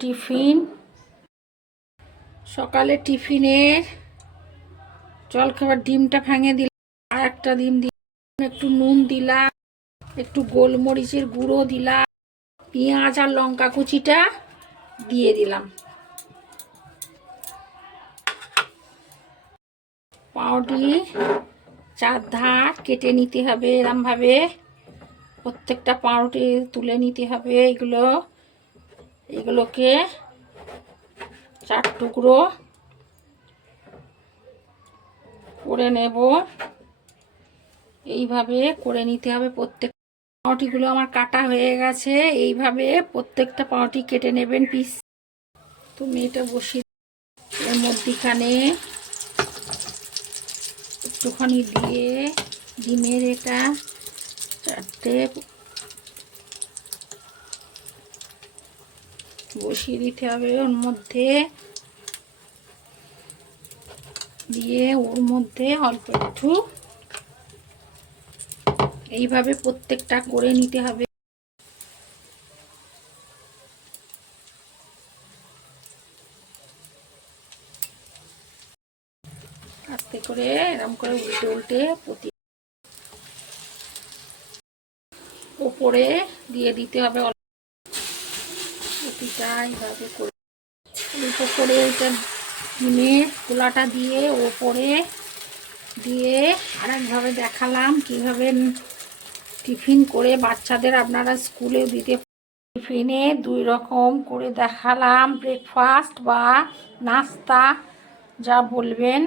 Tiffin. সকালে টিফিনের জল খাবার ডিমটা ভেঙে দিলাম, আর একটা ডিম দিলাম, একটু নুন দিলাম, একটু গোলমরিচের গুঁড়ো দিলাম, পেঁয়াজ আর লঙ্কা কুচিটা দিয়ে দিলাম। পাউটি চার ধার কেটে নিতে হবে এরমভাবে। প্রত্যেকটা পাউরুটি তুলে নিতে হবে, এগুলো এগুলোকে চার টুকরো করে নেব। এইভাবে করে নিতে হবে প্রত্যেক পাউটিগুলো আমার কাটা হয়ে গেছে। এইভাবে প্রত্যেকটা পাউটি কেটে নেবেন পিস। তুমি এটা বসিয়ে এর মধ্যিখানে একটুখানি দিয়ে ডিমের এটা চারটে বসিয়ে দিতে হবে ওর মধ্যে। দিয়ে ওর মধ্যে অল্প একটু এইভাবে প্রত্যেকটা করে নিতে হবে। আস্তে করে এরম করে উল্টে উল্টে প্রতি ওপরে দিয়ে দিতে হবে প্রতিটা এইভাবে করে এটা ডিমের খোলাটা দিয়ে ওপরে দিয়ে আরেকভাবে দেখালাম কীভাবে টিফিন করে বাচ্চাদের আপনারা স্কুলে দিতে টিফিনে দুই রকম করে দেখালাম ব্রেকফাস্ট বা নাস্তা, যা বলবেন।